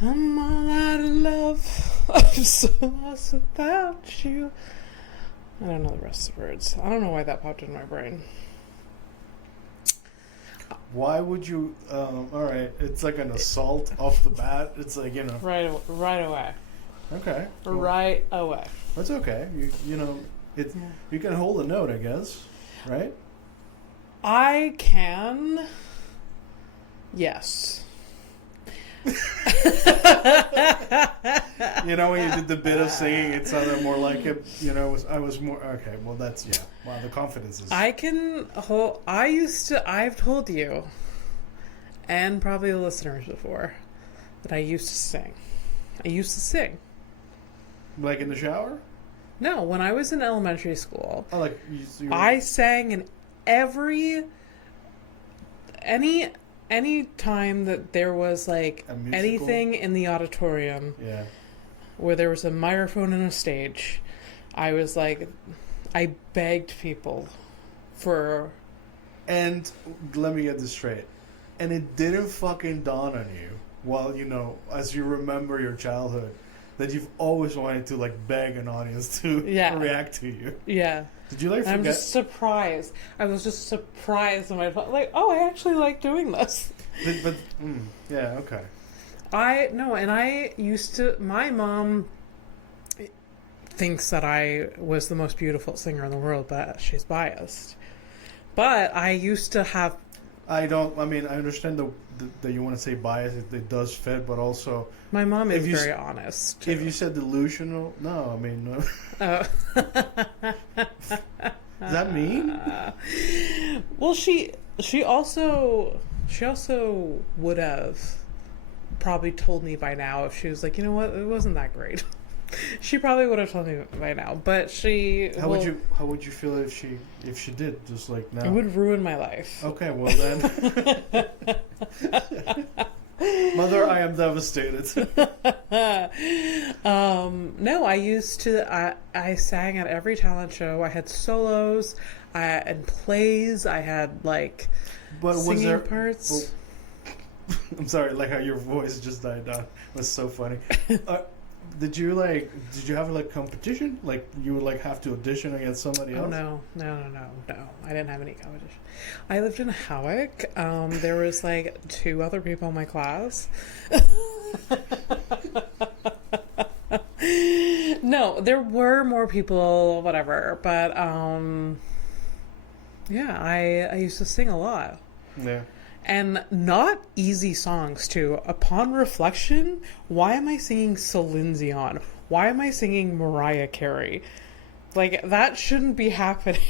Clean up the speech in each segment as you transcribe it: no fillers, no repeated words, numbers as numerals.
I'm all out of love. I'm so lost without you. I don't know the rest of the words. I don't know why that popped in my brain. Why would you? All right, it's like an assault off the bat. It's like Right away. Okay. Well, Right away. that's okay. You know it. Yeah. You can hold a note, I guess. Right. I can. Yes. You know, when you did the bit of singing, it sounded more like it. You know, I was more okay. Well, that's yeah. Wow, the confidence is. I can hold. I've told you, and probably the listeners before, that I used to sing. I used to sing. Like in the shower. No, when I was in elementary school, Oh, like you I sang in any time that there was like A musical? anything in the auditorium Yeah. where there was a microphone and a stage, I was like, I begged people for. And let me get this straight. And it didn't fucking dawn on you, while as you remember your childhood, that you've always wanted to like beg an audience to react to you. Yeah. Did you like forget? I'm just surprised. I was just surprised when I thought, like, oh, I actually like doing this. Yeah, okay. I used to. My mom thinks that I was the most beautiful singer in the world, but she's biased. But I used to have. I understand that you want to say bias. It does fit, but also My mom is very honest. If you said delusional, no. Oh. Does that mean? Well, she also would have probably told me by now if she was like, you know what, it wasn't that great. She probably would have told me by now, but she. How would you feel if she did? Just like now, it would ruin my life. Okay, well then, Mother, I am devastated. No, I used to. I sang at every talent show. I had solos, and plays. I had like singing parts. Well, I'm sorry, like how your voice just died down. It was so funny. Did you have like competition? Like you would like have to audition against somebody else? No. I didn't have any competition. I lived in Howick. There was like 2 other people in my class. No, there were more people, whatever. But yeah, I used to sing a lot. Yeah. And not easy songs, too. Upon reflection, why am I singing Celine Dion? Why am I singing Mariah Carey? Like, that shouldn't be happening.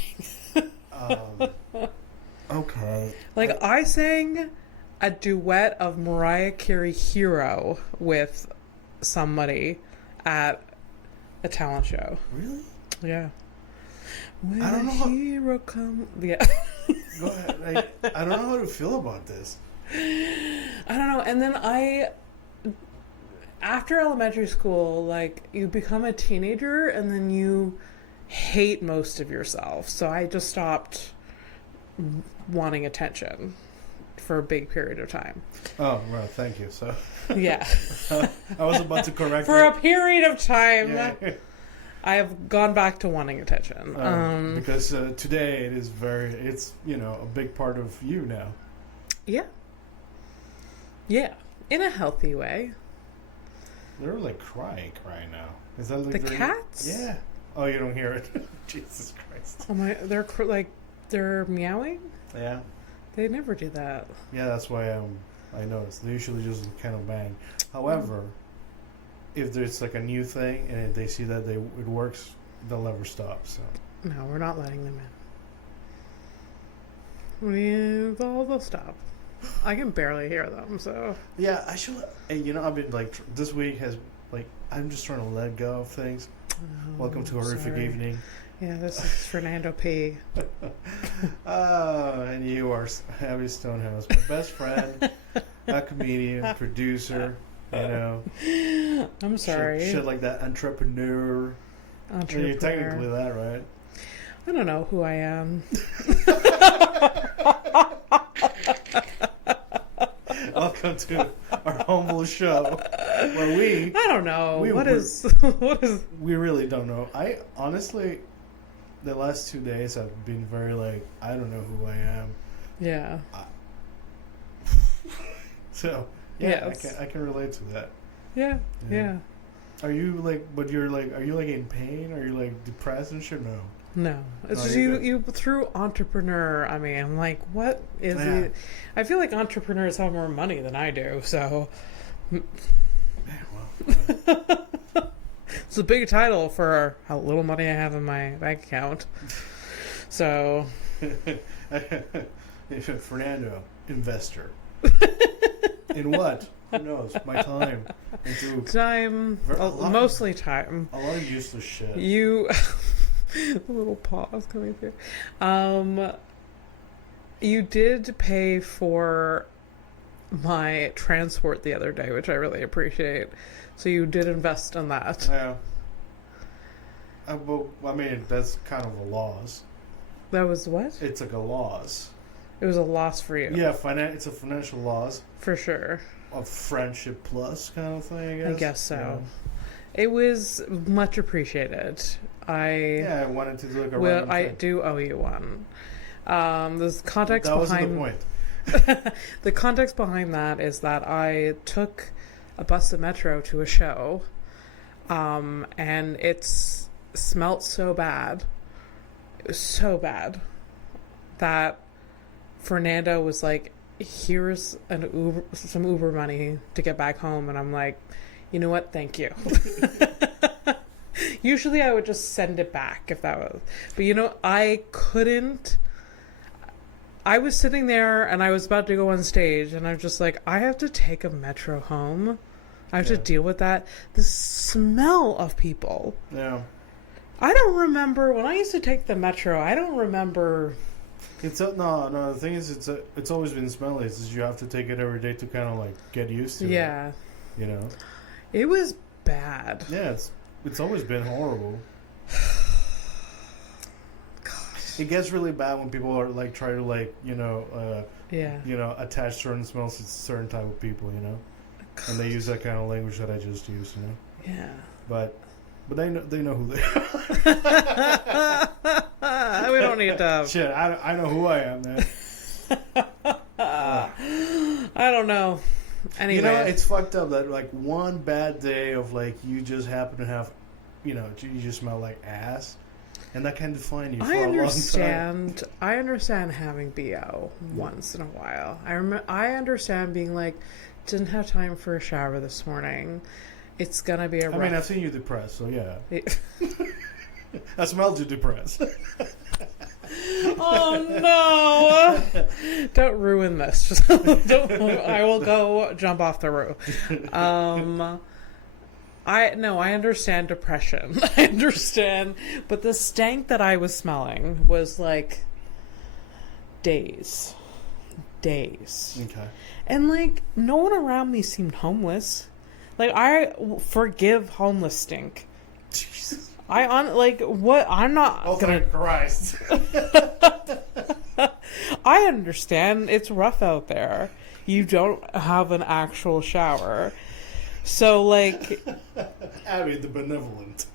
Okay. Like, I sang a duet of Mariah Carey Hero with somebody at a talent show. Really? Yeah. When I don't know hero come... Yeah. Go ahead. I don't know how to feel about this. I don't know. And then after elementary school, like, you become a teenager and then you hate most of yourself. So I just stopped wanting attention for a big period of time. Oh, right. Thank you. So, yeah. I was about to correct for you. a period of time. Yeah. I have gone back to wanting attention. Because today it's a big part of you now. Yeah. Yeah. In a healthy way. They're like crying now. Is that like the cats? Yeah. Oh, you don't hear it. Jesus Christ. Oh my! They're meowing. Yeah. They never do that. Yeah, that's why I noticed. They usually just kind of bang. However, if there's like a new thing and they see that it works, they'll never stop. So. No, we're not letting them in. They'll stop. I can barely hear them, so. Yeah, I should. I've been like this week has like I'm just trying to let go of things. Welcome to Horrific Evening. Yeah, this is Fernando P. And you are Abby Stonehouse, my best friend, a comedian, producer. I'm sorry. Shit like that, entrepreneur. You're technically that, right? I don't know who I am. Welcome to our humble show. Well, I don't know. we What were- is? What is? we really don't know. I honestly, the last 2 days have been very like, I don't know who I am. Yeah. So yeah, Yes. I can relate to that. Yeah. Yeah. Are you like? But you're like, are you like in pain? Are you like depressed and shit? No. No, it's No, just you're you. good. You through entrepreneur. I mean, I'm like, what is Yeah. it? I feel like entrepreneurs have more money than I do, so Yeah, well, it's a big title for how little money I have in my bank account. So Fernando, investor. In what? Who knows? My time into time, A lot. mostly time. a lot of useless shit. You, a little pause coming through. You did pay for my transport the other day, which I really appreciate. So you did invest in that. Yeah. Well, I mean, that's kind of a loss. That was what? It's like a loss. It was a loss for you. Yeah, it's a financial loss. For sure. A friendship plus kind of thing, I guess. I guess so. Yeah. It was much appreciated. Yeah, I wanted to do like a Well, random I thing. do owe you one. There's context That wasn't the behind point. the context behind that is that I took a bus and metro to a show, and it's smelt so bad. It was so bad that Fernando was like, "Here's some Uber money to get back home," and I'm like, "You know what? Thank you." Usually I would just send it back if that was, but I couldn't. I was sitting there and I was about to go on stage and I'm just like, I have to take a metro home. I have to deal with that. The smell of people. Yeah. I don't remember when I used to take the metro. I don't remember. No. The thing is, it's always been smelly. It's just you have to take it every day to kind of like get used to it. Yeah. You know. It was bad. Yeah, it's always been horrible. It gets really bad when people are like try to like Yeah. attach certain smells to certain type of people, and they use that kind of language that I just used, Yeah. But they know who they are. We don't need to. Shit, I know who I am, man. I don't know. Anyway. It's fucked up that like one bad day of like you just happen to have, you just smell like ass, and that can define you for a long time. I understand having BO once in a while. I understand being like, didn't have time for a shower this morning. It's gonna be a rough... I mean, I've seen you depressed, so yeah. I smelled you depressed. Oh no! Don't ruin this. Just I will go jump off the roof. I understand depression. I understand, but the stank that I was smelling was like days. Okay. And like no one around me seemed homeless. Like I forgive homeless stink. Jesus. What? I'm not gonna. Thank Christ. I understand it's rough out there. You don't have an actual shower. So, like... Abby the benevolent.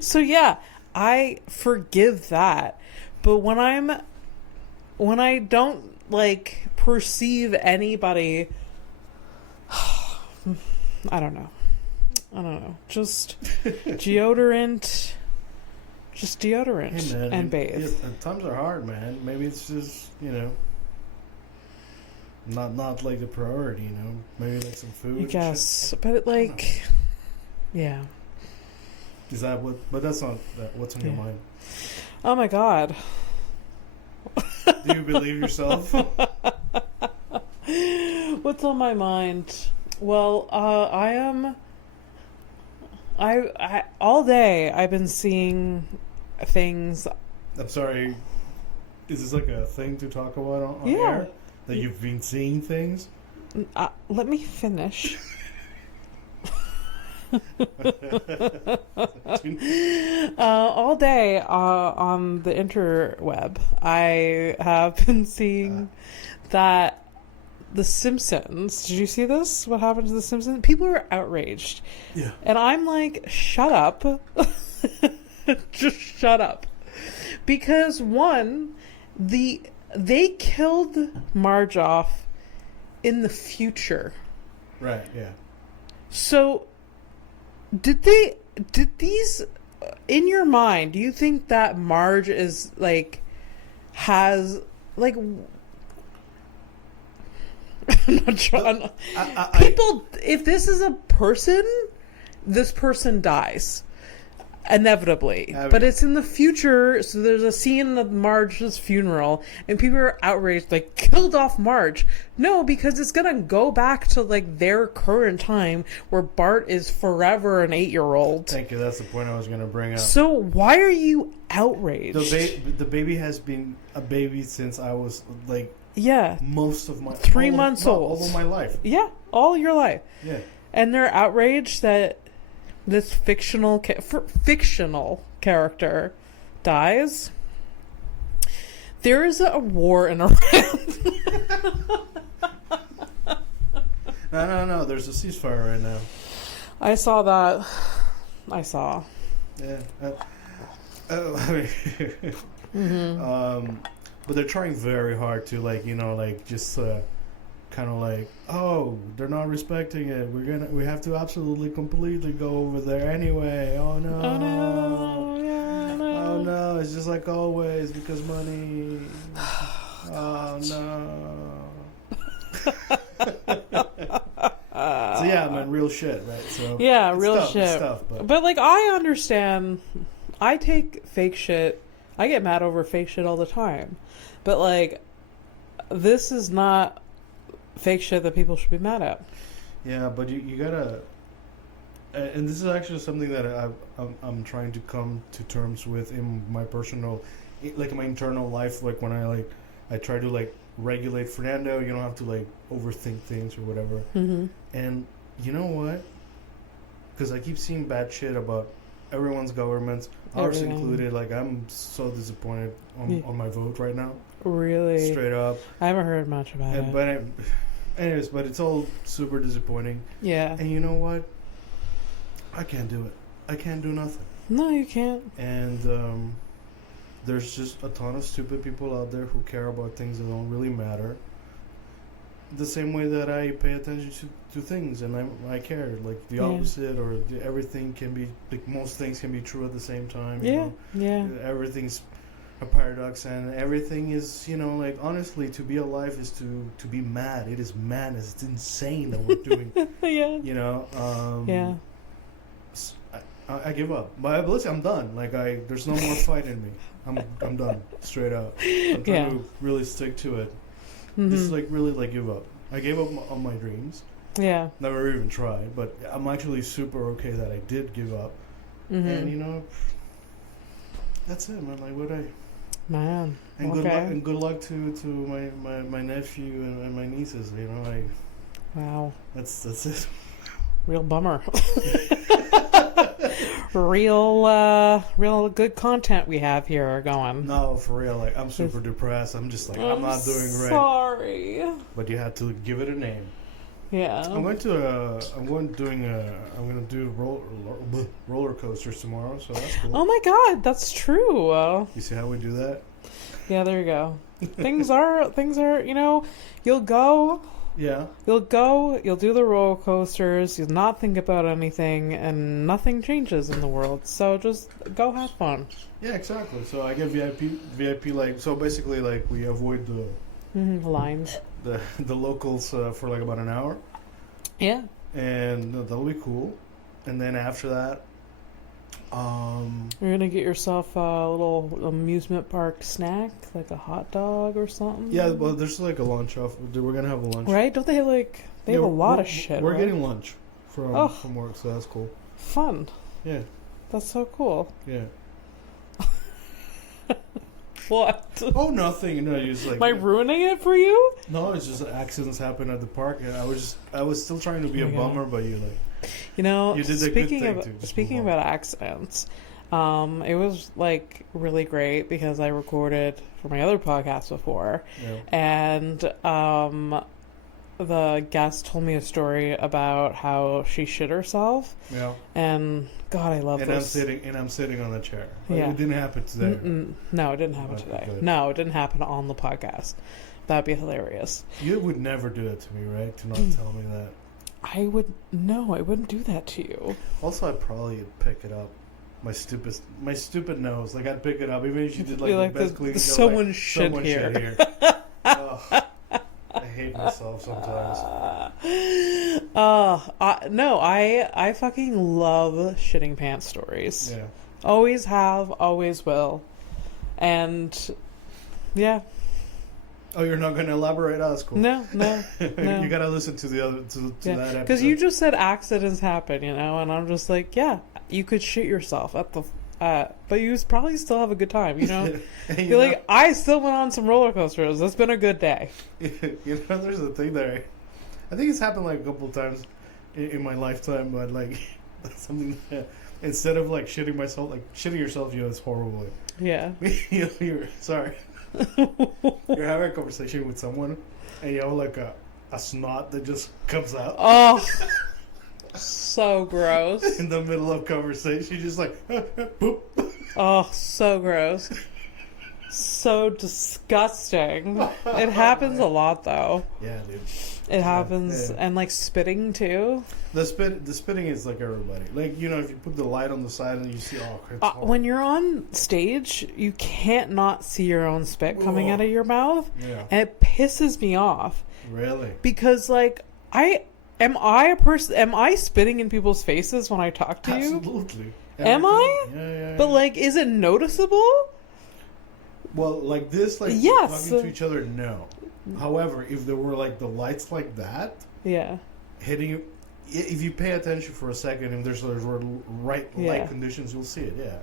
So, yeah, I forgive that. But when I don't, like, perceive anybody... I don't know. Just deodorant... Just deodorant Hey, man, and bathe. Yeah, times are hard, man. Maybe it's just, not like the priority, Maybe like some food. I guess. But, like... Yeah. Is that what... But that's not what's on your mind. Oh, my God. Do you believe yourself? What's on my mind? Well, I all day I've been seeing things. I'm sorry. Is this like a thing to talk about on Yeah. air? That you've been seeing things? Let me finish. All day on the interweb, I have been seeing that The Simpsons. Did you see this? What happened to The Simpsons? People are outraged. Yeah. And I'm like, shut up. Just shut up. Because one, they killed Marge off in the future. Right, yeah. So did these, in your mind, do you think that Marge is like, has like, I'm not trying. People, if this is a person, this person dies inevitably. But it's in the future, so there's a scene of Marge's funeral, and people are outraged, like, killed off Marge. No, because it's gonna go back to like their current time where Bart is forever an 8-year-old. Thank you. That's the point I was gonna bring up. So why are you outraged? The baby has been a baby since I was like. Yeah. Most of my 3 months old. All of my life. Yeah, all your life. Yeah. And they're outraged that this fictional character dies. There is a war in Iran. No. There's a ceasefire right now. I saw that. Yeah. I mean, but they're trying very hard to, like, just kind of like, oh, they're not respecting it. We have to absolutely completely go over there anyway. Oh no. Oh no. Yeah, no. Oh no. It's just like always because money. Oh no. So yeah, man, real shit, right? So yeah, real tough, shit. It's tough, but like, I understand. I take fake shit. I get mad over fake shit all the time. But like, this is not fake shit that people should be mad at. Yeah, but you gotta, and this is actually something that I'm trying to come to terms with in my personal, like in my internal life. Like when I try to like regulate Fernando. You don't have to like overthink things or whatever. Mm-hmm. And you know what? Because I keep seeing bad shit about everyone's governments, ours included. Like, I'm so disappointed on my vote right now. Really? Straight up. I haven't heard much about it. But anyways, but it's all super disappointing. Yeah. And you know what? I can't do it. I can't do nothing. No, you can't. And there's just a ton of stupid people out there who care about things that don't really matter. The same way that I pay attention to things and I care. Like the opposite, or everything can be, like most things can be true at the same time. You know? Yeah. Everything's a paradox, and everything is, like, honestly, to be alive is to be mad. It is madness. It's insane that we're doing. Yeah. I give up. But listen, I'm done. Like, there's no more fight in me. I'm done. Straight up. I'm trying to really stick to it. Mm-hmm. Just like really like give up. I gave up on my dreams. Yeah. Never even tried, but I'm actually super okay that I did give up. Mm-hmm. And that's it, man. Like, man. And Okay. good luck to my nephew and my nieces. Wow. That's it. Real bummer. real good content we have here going. No, for real. Like, I'm super depressed. I'm just like, I'm not doing great. Sorry. But you had to give it a name. Yeah. I'm going to do roller coasters tomorrow, so that's cool. Oh my God, that's true. You see how we do that? Yeah, there you go. things are, you'll go. Yeah. You'll go, you'll do the roller coasters, you'll not think about anything, and nothing changes in the world. So just go have fun. Yeah, exactly. So I get VIP, like, so basically, like, we avoid the lines, the locals for like about an hour. Yeah. And that'll be cool. And then after that, you're gonna get yourself a little amusement park snack, like a hot dog or something. Yeah, well, there's like a lunch off. We're gonna have a lunch, right? Don't they have they have a lot of shit? We're right? getting lunch from work, so that's cool. Fun. Yeah. That's so cool. Yeah. What? Oh, nothing. No, you just like. Am I ruining it for you? No, it's just accidents happen at the park, and I was still trying to be a bummer, but you like. You know, you did the speaking good thing too. Speaking about accidents, it was like really great because I recorded for my other podcast before, and the guest told me a story about how she shit herself, Yeah. and God, I love And this. I'm sitting on the chair. Like, Yeah. It didn't happen today. No, it didn't happen Okay, today. good. No, it didn't happen on the podcast. That'd be hilarious. You would never do that to me, right? To not tell me that. I wouldn't do that to you. Also, I'd probably pick it up. My stupid nose. Like, I'd pick it up. Even if you did, like, You're the like, best cleaning job, someone like, shit someone here. shit here. Ugh. I hate myself sometimes. No, I fucking love shitting pants stories. Yeah. Always have, always will. And, yeah. Oh, you're not going to elaborate? Oh, that's cool. No. You got to listen to the other to that episode. Because you just said accidents happen, and I'm just like, yeah, you could shit yourself at the, but you probably still have a good time, You're like, I still went on some roller coasters. It's been a good day. There's a thing there. I think it's happened like a couple of times in my lifetime, but like that's something that instead of like shitting myself, like shitting yourself, it's horrible. Yeah. You're sorry. You're having a conversation with someone, and you have like a snot that just comes out. Oh, so gross. In the middle of conversation, you're just like, boop. Oh, so gross. So disgusting. It happens a lot, though. Yeah, dude. It happens, yeah. and like spitting too. The spitting is like everybody. Like, if you put the light on the side and you see, When you're on stage, you can't not see your own spit coming out of your mouth, and it pisses me off. Really? Because like, am I spitting in people's faces when I talk to you? Absolutely. Am I? Yeah. But like, is it noticeable? Well, like this, like Yes. talking to each other, no. However, if there were like the lights like that, Yeah. hitting you, if you pay attention for a second, and there's right light conditions, you'll see it. Yeah.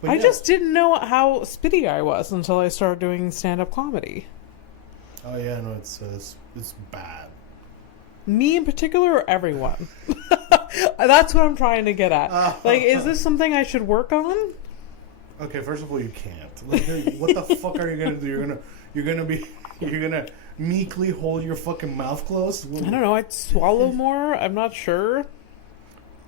But I just didn't know how spitty I was until I started doing stand-up comedy. Oh yeah, no, it's bad. Me in particular, or everyone? That's what I'm trying to get at. Like, is this something I should work on? Okay, first of all, you can't. Like, what the fuck are you gonna do? You're gonna meekly hold your fucking mouth closed? I don't know. I'd swallow more. I'm not sure.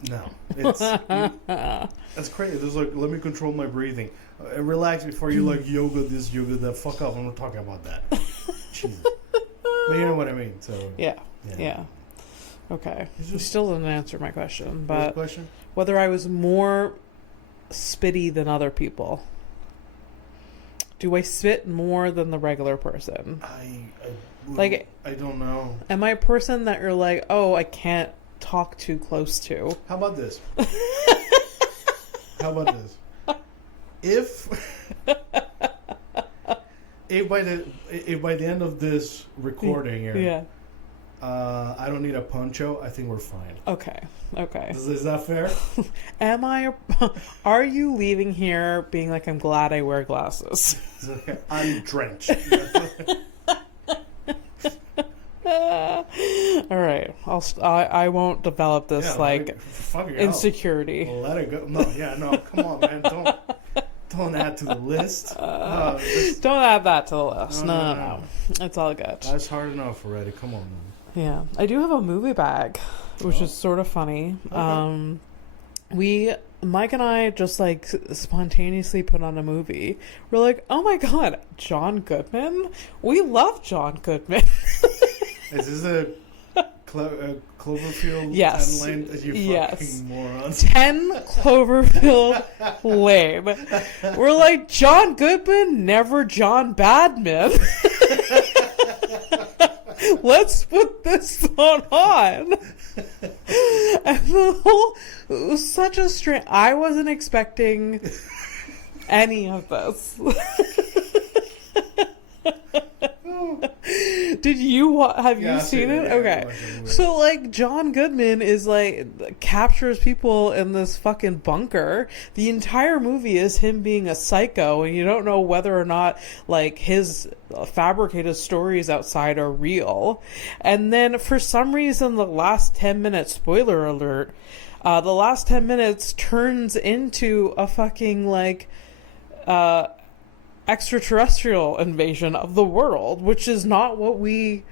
No, that's crazy. There's like, let me control my breathing. Relax before you like yoga this, yoga that. Fuck off. I'm not talking about that. Jesus. But you know what I mean. So Yeah. Okay. You still didn't answer my question, What's the but question? whether I was more spitty than other people. Do I spit more than the regular person? I don't know. Am I a person that you're like, oh, I can't talk too close to? How about this? If by the end of this recording here, I don't need a poncho, I think we're fine. Okay. Is that fair? Are you leaving here being like, I'm glad I wear glasses? I'm drenched. All right. I won't develop this insecurity. Let it go. No, come on, man. Don't add to the list. Don't add that to the list. No. It's all good. That's hard enough already. Come on, man. Yeah. I do have a movie bag, which is sort of funny. Okay. Mike and I just like spontaneously put on a movie. We're like, oh my god, John Goodman? We love John Goodman. Is this a Cloverfield? Yes. 10 Lane? You fucking morons. 10 Cloverfield Lane. We're like, John Goodman, never John Badman. Let's put this one on. And it was such a strange. I wasn't expecting any of this. Did you have you seen it? Okay. So like John Goodman is like captures people in this fucking bunker. The entire movie is him being a psycho, and you don't know whether or not like his fabricated stories outside are real. And then for some reason the last 10 minutes, spoiler alert, the last 10 minutes turns into a fucking like extraterrestrial invasion of the world, which is not what we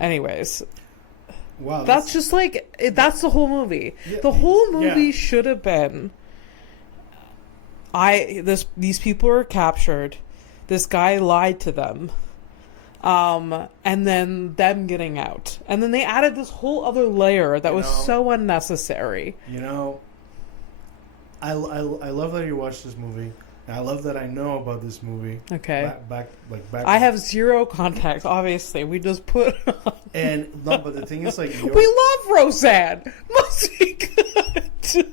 Anyways, Wow. that's just like that's the whole movie. Yeah, The whole movie yeah. should have been. These people are captured. This guy lied to them. And then them getting out. And then they added this whole other layer that was so unnecessary. You know, I love that you watched this movie. And I love that I know about this movie. Okay. Back. I have zero context, obviously. We just put And, no, but the thing is, like... We love Roseanne! Must be good!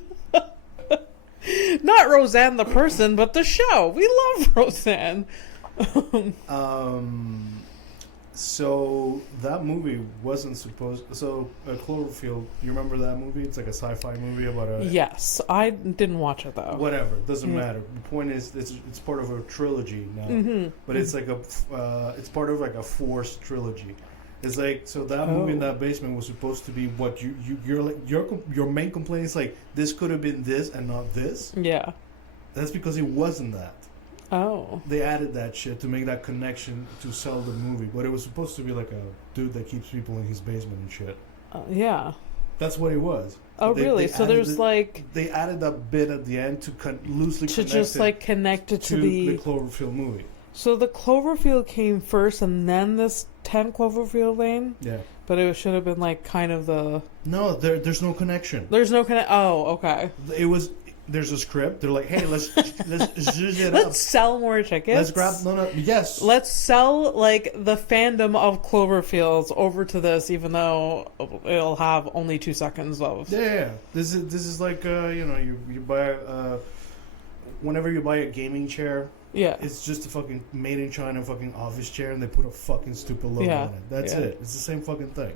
Not Roseanne the person, but the show. We love Roseanne. So that movie wasn't supposed. So Cloverfield, you remember that movie? It's like a sci-fi movie about a. Yes, I didn't watch it though. Whatever, doesn't matter. The point is, it's part of a trilogy now, but it's like it's part of like a forced trilogy. It's like, so that movie in that basement was supposed to be what you're like your main complaint is like, this could have been this and not this. Yeah. That's because it wasn't that. Oh. They added that shit to make that connection to sell the movie, but it was supposed to be like a dude that keeps people in his basement and shit. Yeah. That's what it was. Oh, They really? So there's they added that bit at the end to loosely to connect just it like connect it to the Cloverfield movie. So the Cloverfield came first, and then this 10 Cloverfield Lane. Yeah. But it should have been like kind of the. No, there's no connection. There's no Oh, okay. It was. There's a script. They're like, hey, let's zhuzh it up. Let's sell more tickets. Let's grab yes. Let's sell like the fandom of Cloverfields over to this, even though it'll have only 2 seconds of. Yeah. This is like you buy whenever you buy a gaming chair. Yeah. It's just a fucking made in China fucking office chair, and they put a fucking stupid logo on it. That's it. It's the same fucking thing.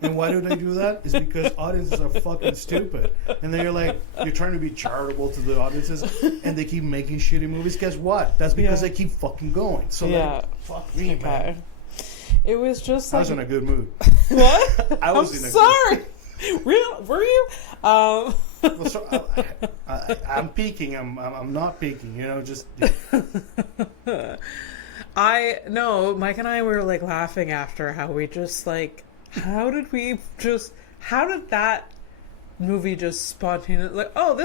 And why do they do that? Is because audiences are fucking stupid. And then you're trying to be charitable to the audiences, and they keep making shitty movies. Guess what? That's because they keep fucking going. So fuck me, man. It was just I like... was in a good mood. What? I was in a sorry. Were you? Well, so, I'm peeking. I'm not peeking. Just. No, Mike and I were like laughing after how we just like. How did that movie just spontaneously like, oh,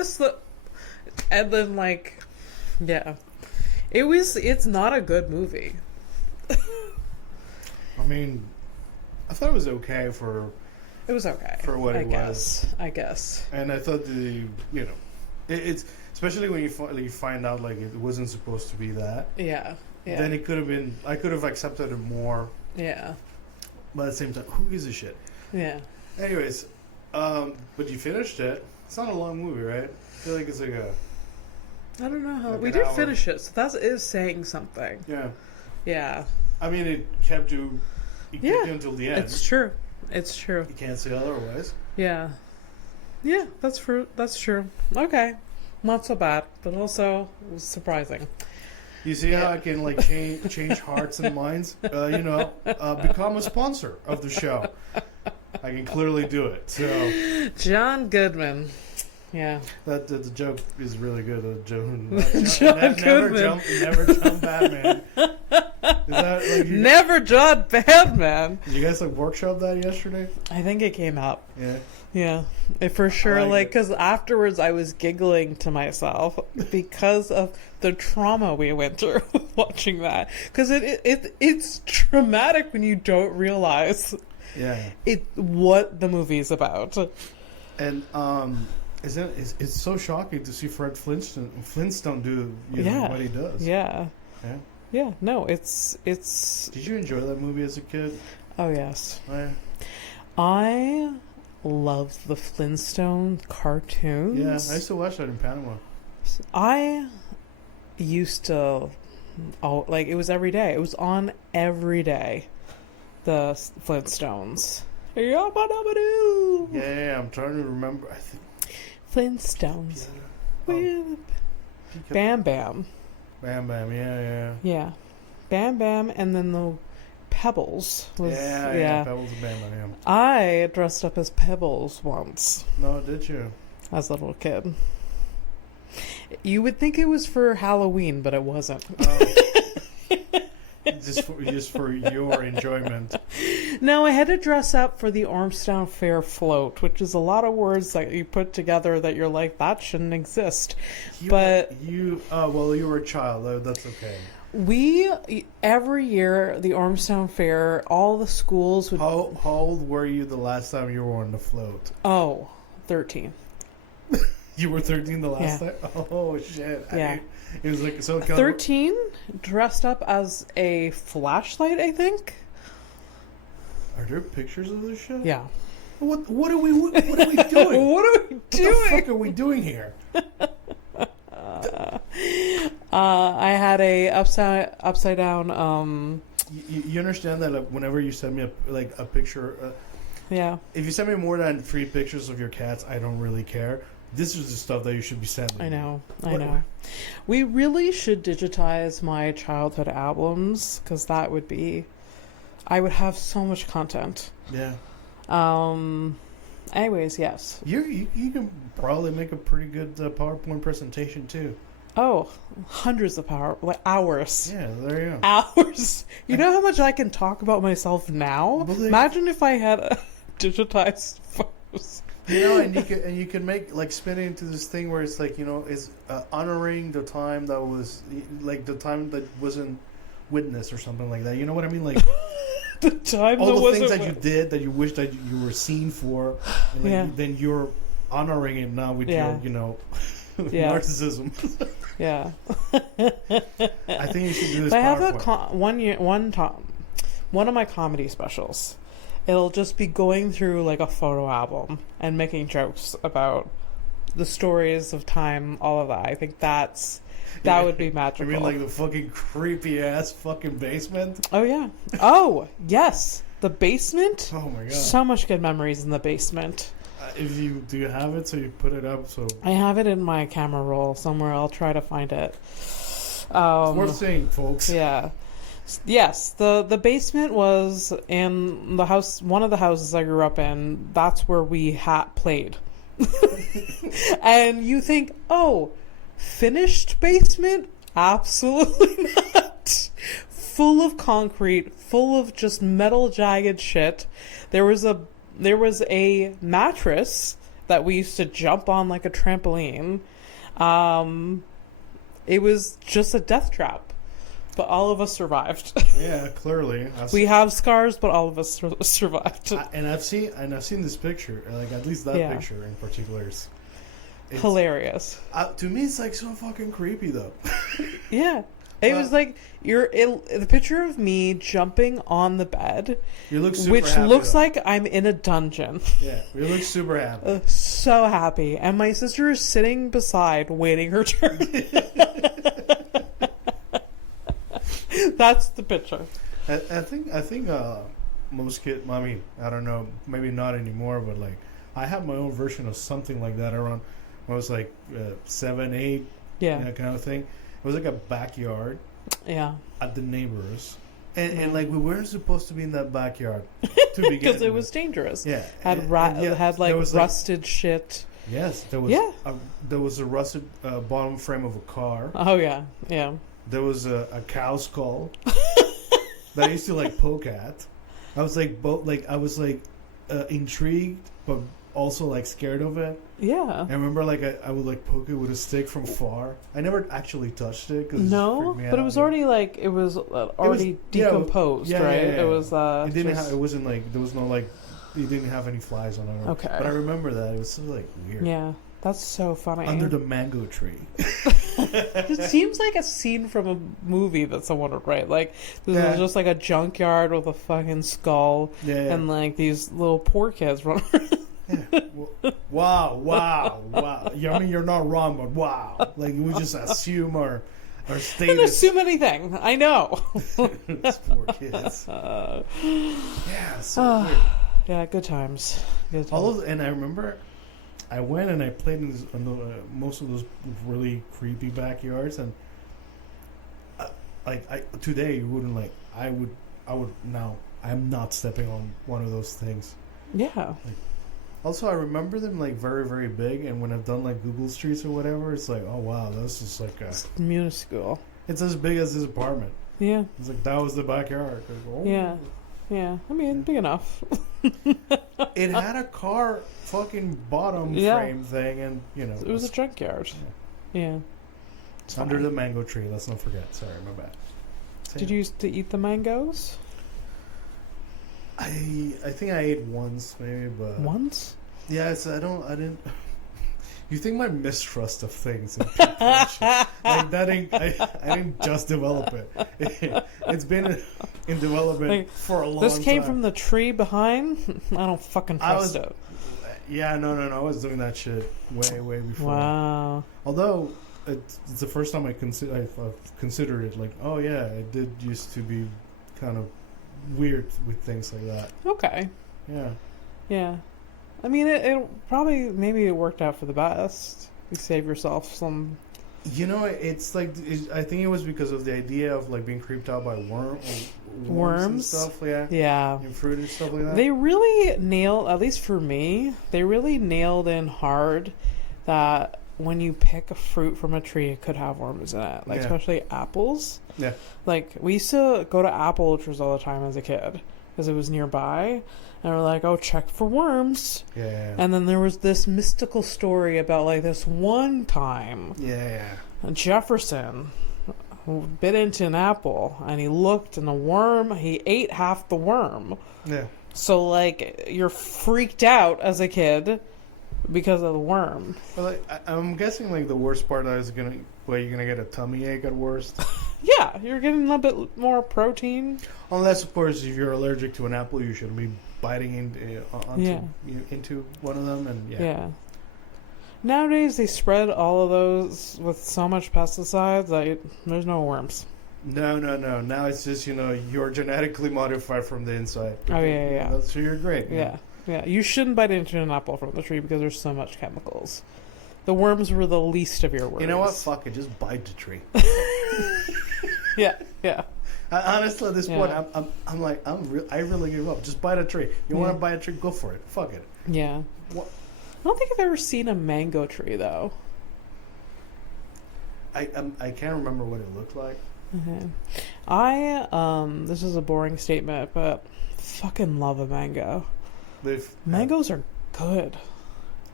and then like, yeah, it's not a good movie. I mean, I thought it was okay for. It was okay for what it was. I guess. And I thought it's especially when you find out like it wasn't supposed to be that. Yeah. Yeah. Then it could have been. I could have accepted it more. Yeah. But at the same time, who gives a shit? Yeah. Anyways, but you finished it. It's not a long movie, right? I feel like it's like a. I don't know how like we an did hour. finish it, so that is saying something. Yeah. Yeah. I mean, it kept you. It kept you until the end. It's true. It's true. You can't say otherwise. Yeah. Yeah, that's true. Okay. Not so bad, but also surprising. You see how I can like change hearts and minds? Become a sponsor of the show. I can clearly do it. So John Goodman. Yeah. That the joke is really good. John Goodman. Never jump Batman. Is that like Never John Batman. Did you guys like workshop that yesterday? I think it came up. Yeah. Yeah, for sure. Like because afterwards I was giggling to myself because of the trauma we went through watching that. Because it's traumatic when you don't realize what the movie's about. And it's so shocking to see Fred Flintstone do what he does. Yeah. Yeah. Yeah. No, it's. Did you enjoy that movie as a kid? Oh yes. Oh, yeah. I love the Flintstone cartoons. Yeah, I used to watch that in Panama. I used to, it was every day. It was on every day. The Flintstones. Yeah, I'm trying to remember. I think Flintstones. Bam Bam. Bam Bam. Yeah. Yeah, Bam Bam, and then the Pebbles. Pebbles and Bam Bam. I dressed up as Pebbles once. No, did you? As a little kid. You would think it was for Halloween, but it wasn't. Just for your enjoyment. No, I had to dress up for the Ormstown Fair float, which is a lot of words that you put together that you're like, that shouldn't exist. You were a child. That's okay. We, every year, the Ormstown Fair, all the schools would... How old were you the last time you were on the float? Oh, 13. You were 13 the last time? Oh, shit. Yeah. It was like... so 13, dressed up as a flashlight, I think. Are there pictures of this shit? Yeah. What are we doing? What are we doing? What the fuck are we doing here? I had a upside down. You understand that whenever you send me a picture, Yeah. if you send me more than 3 pictures of your cats, I don't really care. This is the stuff that you should be sending. I know. We really should digitize my childhood albums because that would be. I would have so much content. Yeah. Anyways, yes. You can probably make a pretty good PowerPoint presentation too. Oh, hundreds of hours. Yeah, there you go. Hours. You know how much I can talk about myself now? Imagine if I had digitized photos. You know, and you can make spin it into this thing where it's like, is honoring the time that was the time that wasn't witnessed or something like that. You know what I mean? Like the time all that the things that you did that you wish that you were seen for, and then you're honoring it now with your narcissism. Yeah. I think you should do this. I have one of my comedy specials. It'll just be going through like a photo album and making jokes about the stories of time, all of that. I think that would be magical. You mean like the fucking creepy ass fucking basement? Oh yeah. Oh yes, the basement. Oh my god. So much good memories in the basement. Do you have it? So you put it up. So I have it in my camera roll somewhere. I'll try to find it. It's worth seeing, folks. Yeah. Yes, the basement was in the house. One of the houses I grew up in. That's where we played. And you think, oh, finished basement? Absolutely not. Full of concrete, full of just metal jagged shit. There was a mattress that we used to jump on like a trampoline. It was just a death trap. But all of us survived. Yeah, clearly. We have scars, but all of us survived. I've seen this picture, like at least that picture in particular. It's hilarious. To me, it's like so fucking creepy though. Yeah, it was like the picture of me jumping on the bed, which looks like I'm in a dungeon. Yeah, you look super happy. So happy, and my sister is sitting beside, waiting her turn. That's the picture. I think most kids. I mean, I don't know. Maybe not anymore. But like, I had my own version of something like that around when I was like 7, 8. Yeah, kind of thing. It was like a backyard. Yeah. At the neighbors, and like we weren't supposed to be in that backyard to begin because it was dangerous. Yeah. Had rusted shit. Yes, there was a rusted bottom frame of a car. Oh yeah, yeah. There was a cow skull that I used to like poke at. I was like intrigued, but also like scared of it. Yeah. I remember like I would like poke it with a stick from far. I never actually touched it. But it was already like decomposed, right? Yeah. It was. It didn't. It wasn't like there was no like. It didn't have any flies on it. Okay. But I remember that it was so like weird. Yeah. That's so funny. Under the mango tree. It seems like a scene from a movie that someone would write. Like, this is just like a junkyard with a fucking skull and like these little poor kids running around. Yeah. Wow. I mean, you're not wrong, but wow. Like, we just assume our status. Don't assume anything. I know. These poor kids. Yeah, so weird. Yeah, good times. And I remember I went and I played in most of those really creepy backyards, and today you wouldn't like. I would now. I'm not stepping on one of those things. Yeah. Also, I remember them like very, very big, and when I've done like Google Streets or whatever, it's like, oh wow, this is like it's minuscule. It's as big as this apartment. Yeah. It's like that was the backyard. Yeah. Yeah. I mean, big enough. It had a car fucking bottom frame thing, and It was a junkyard. Yeah. It's under fine. the mango tree. Let's not forget. Sorry, my bad. Did you used to eat the mangoes? I think I ate once, maybe, but Once? yeah, I didn't. You think my mistrust of things and people and shit, like that ain't, I didn't just develop it. It's been in development Like, for a long time. This came from the tree behind? I don't fucking trust it. Yeah, no. I was doing that shit way before. Wow. Although it's the first time I've considered it. Like, oh yeah, it did used to be kind of weird with things like that. Okay. Yeah. Yeah. I mean, it probably, maybe it worked out for the best. You save yourself some... It's like, I think it was because of the idea of like being creeped out by worms and stuff. Yeah. And fruit and stuff like that. They really nailed, at least for me, they really nailed in hard that when you pick a fruit from a tree, it could have worms in it. Like, especially apples. Yeah. Like, we used to go to apple orchards all the time as a kid because it was nearby. And we're like, oh, check for worms. Yeah. And then there was this mystical story about, like, this one time. Jefferson bit into an apple, and he looked, and he ate half the worm. Yeah. So, like, you're freaked out as a kid because of the worm. Well, like, I'm guessing, like, the worst part is you're gonna get a tummy ache at worst. Yeah, you're getting a little bit more protein. Unless, of course, if you're allergic to an apple, you shouldn't be biting into one of them. And yeah. Nowadays, they spread all of those with so much pesticides that there's no worms. No. Now it's just, you're genetically modified from the inside. Oh, yeah. So you're great. Yeah. You shouldn't bite into an apple from the tree because there's so much chemicals. The worms were the least of your worries. You know what? Fuck it. Just bite the tree. Yeah. Honestly, at this point, I really give up. Just bite a tree. You want to buy a tree? Go for it. Fuck it. Yeah. What? I don't think I've ever seen a mango tree, though. I can't remember what it looked like. Mm-hmm. This is a boring statement, but fucking love a mango. Mangoes are good.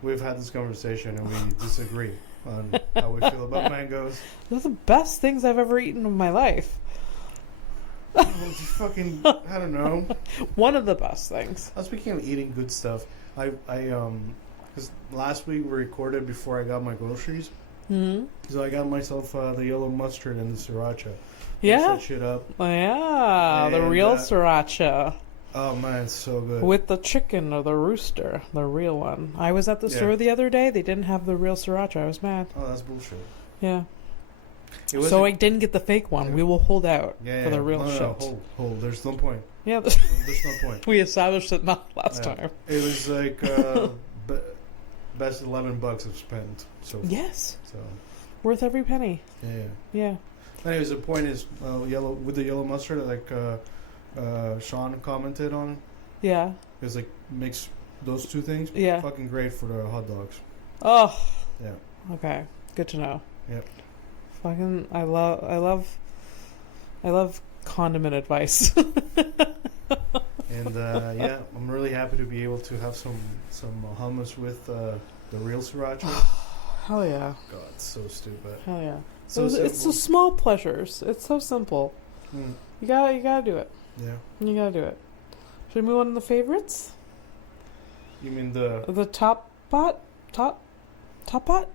We've had this conversation and we disagree on how we feel about mangoes. They're the best things I've ever eaten in my life. Just fucking, I don't know. One of the best things. Speaking of eating good stuff, because last week we recorded before I got my groceries. Mm-hmm. So I got myself the yellow mustard and the sriracha. Yeah. Mix that shit up. Yeah, the real sriracha. Oh man, it's so good. With the chicken or the rooster, the real one. I was at the store the other day. They didn't have the real sriracha. I was mad. Oh, that's bullshit. Yeah. So I didn't get the fake one. We will hold out for the real shit. Hold. There's no point. Yeah. There's no point. We established it not last time. It was like best $11 I've spent. So yes. So worth every penny. Yeah. Anyways, the point is the yellow mustard, like Sean commented on. Yeah. It's like makes those two things fucking great for the hot dogs. Oh. Yeah. Okay. Good to know. Yep. Fucking I love condiment advice. And I'm really happy to be able to have some hummus with the real sriracha. Hell yeah. God, it's so stupid. Hell yeah. It's the small pleasures. It's so simple. You gotta do it. Yeah. You gotta do it. Should we move on to the favorites? You mean the top pot? Top pot?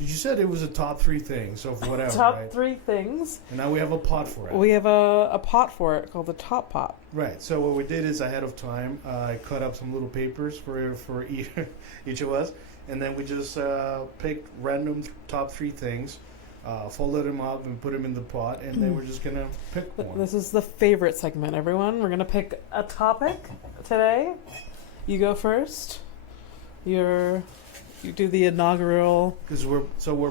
You said it was a top 3 things of whatever, top right? 3 things. And now we have a pot for it. We have a pot for it called the top pot. Right. So what we did is ahead of time, I cut up some little papers for each of us, and then we just picked random top 3 things, folded them up and put them in the pot, and then we're just gonna pick one. This is the favorite segment, everyone. We're gonna pick a topic today. You go first. You do the inaugural because we're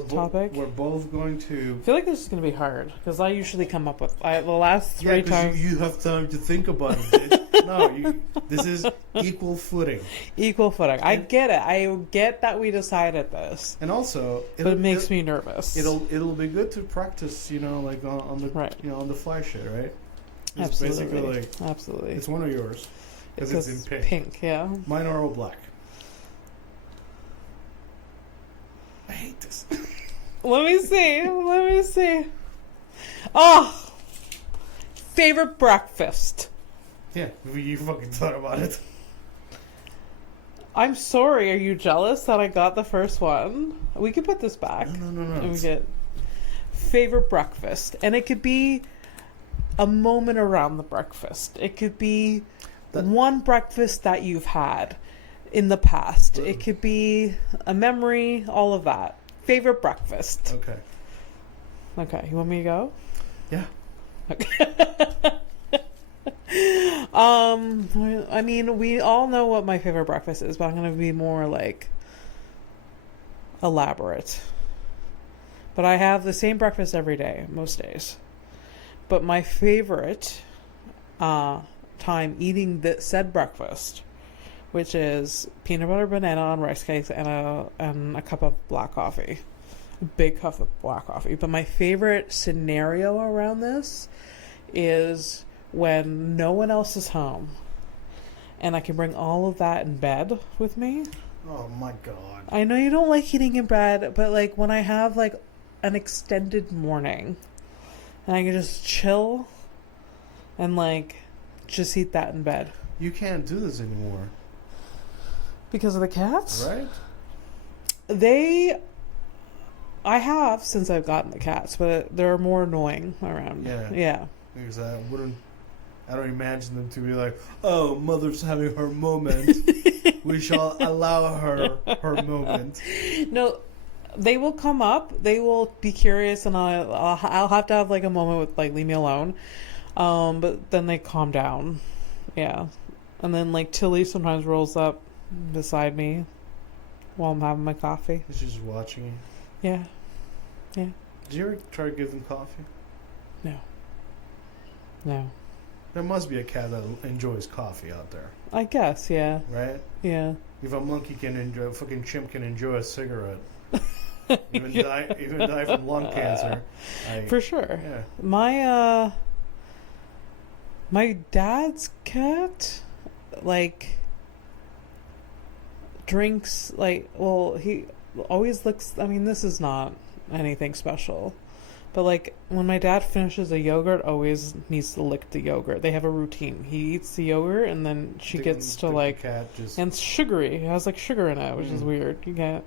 topic. We're both going to. I feel like this is going to be hard because I usually come up with the last 3 times. You have time to think about it. No, this is equal footing. Equal footing. I get it. I get that we decided this. And also, but it makes me nervous. It'll be good to practice. Like on the right. On the fly shit, right? It's Absolutely. basically like Absolutely. it's one of yours because it's in pink. Pink, yeah. Mine are all black. I hate this. Let me see. Let me see. Oh, favorite breakfast. Yeah, you fucking thought about it. I'm sorry. Are you jealous that I got the first one? We could put this back. No. And we get favorite breakfast, and it could be a moment around the breakfast. It could be one breakfast that you've had in the past. It could be a memory. All of that. Favorite breakfast. Okay. Okay. You want me to go? Yeah. Okay. I mean, we all know what my favorite breakfast is, but I'm going to be more like elaborate. But I have the same breakfast every day, most days. But my favorite time eating said breakfast, which is peanut butter banana on rice cakes and a cup of black coffee. A big cup of black coffee. But my favorite scenario around this is when no one else is home and I can bring all of that in bed with me. Oh my god. I know you don't like eating in bed, but like when I have like an extended morning and I can just chill and like just eat that in bed. You can't do this anymore. Because of the cats? Right? I have since I've gotten the cats, but they're more annoying around. Yeah. Because I don't imagine them to be like, oh, mother's having her moment. We shall allow her moment. No, they will come up. They will be curious, and I'll have to have like a moment with like leave me alone. But then they calm down. Yeah, and then like Tilly sometimes rolls up beside me while I'm having my coffee. She's just watching you. Yeah. Did you ever try to give them coffee? No. There must be a cat that enjoys coffee out there. I guess, yeah. Right? Yeah. If a monkey can enjoy, a fucking chimp can enjoy a cigarette. even die from lung cancer. For sure. Yeah. My dad's cat, like, drinks, like, well, he always looks, I mean, this is not anything special. But, like, when my dad finishes a yogurt, always needs to lick the yogurt. They have a routine. He eats the yogurt, and then she gets to, like... Cat just... And it's sugary. It has, like, sugar in it, which is weird. You can't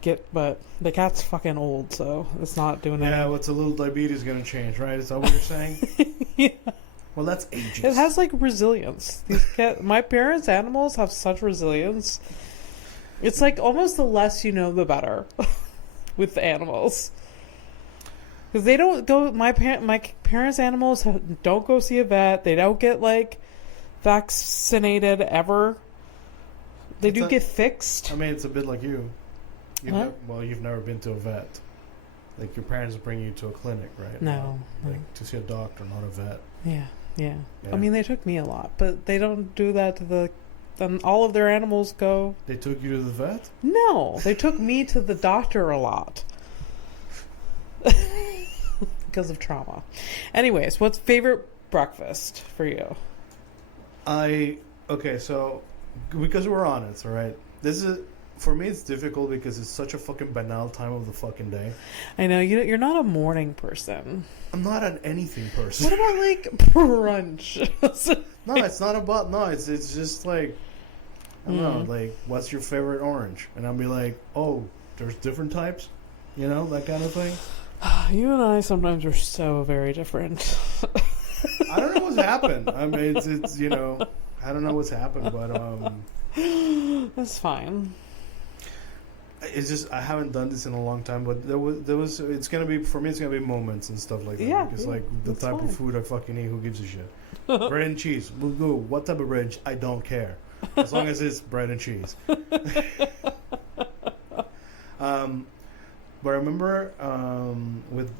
get... But the cat's fucking old, so it's not doing anything. Yeah, what's a little diabetes going to change, right? Is that what you're saying? Yeah. Well, that's ages. It has, like, resilience. My parents' animals have such resilience. It's, like, almost the less you know, the better with the animals. Because they don't go, my parents' animals don't go see a vet. They don't get, like, vaccinated ever. They get fixed. I mean, it's a bit like you. You've never been to a vet. Like, your parents bring you to a clinic, right? No. Like, to see a doctor, not a vet. Yeah. I mean, they took me a lot, but they don't do that to then all of their animals go. They took you to the vet? No, they took me to the doctor a lot. Because of trauma. Anyways, what's favorite breakfast for you? Okay, so because we're on it, all right. This is for me. It's difficult because it's such a fucking banal time of the fucking day. I know you're not a morning person. I'm not an anything person. What about like brunch? No, it's not about It's just like I don't know. Like, what's your favorite orange? And I'll be like, oh, there's different types. You know, that kind of thing. You and I sometimes are so very different. I don't know what's happened. I mean, it's you know, I don't know what's happened, but that's fine. It's just I haven't done this in a long time, but there was. It's gonna be for me. It's gonna be moments and stuff like that. Yeah, because like the type fine. of food I fucking eat, who gives a shit? Bread and cheese. We'll go. What type of bread? I don't care, as long as it's bread and cheese. But I remember with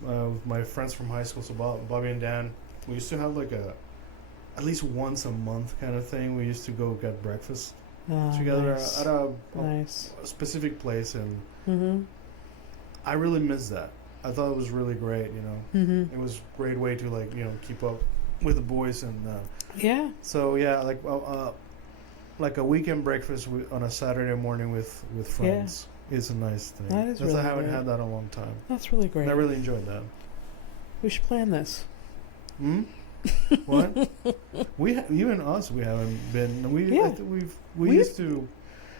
my friends from high school, so Bobby and Dan, we used to have like at least once a month kind of thing. We used to go get breakfast together nice. at a specific place, and I really miss that. I thought it was really great. You know, it was a great way to like keep up with the boys, and Yeah. so yeah, like a weekend breakfast on a Saturday morning with friends is a nice thing. That is really I haven't great. had that in a long time. That's really great. And I really enjoyed that. We should plan this. Hmm? What? You and us, we haven't been. I think we used to.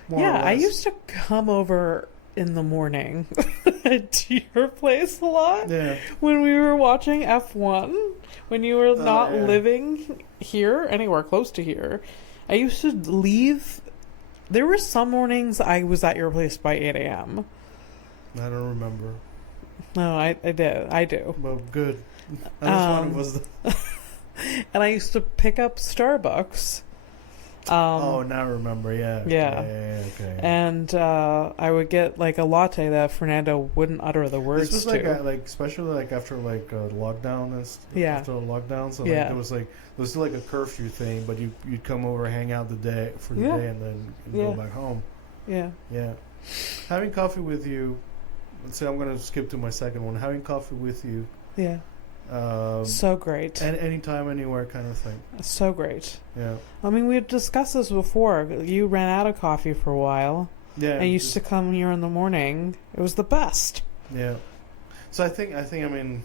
More or less. I used to come over in the morning to your place a lot. Yeah. When we were watching F1, when you were not living here, anywhere close to here, I used to leave. There were some mornings I was at your place by 8 a.m. I don't remember. No, I did. I do. Well, good. I just wanted was the. And I used to pick up Starbucks. Now I remember. Yeah. Okay. And I would get like a latte that Fernando wouldn't utter the words this was to. like especially like after like lockdown and after a lockdown, so like there was still like a curfew thing, but you'd come over, hang out the day for the day, and then go back home. Yeah. Having coffee with you. Let's say I'm gonna skip to my second one. Having coffee with you. Yeah. So great. And anytime, anywhere kind of thing. So great. Yeah. I mean, we've discussed this before. You ran out of coffee for a while. Yeah. And you used to come here in the morning. It was the best. Yeah. So I think I mean,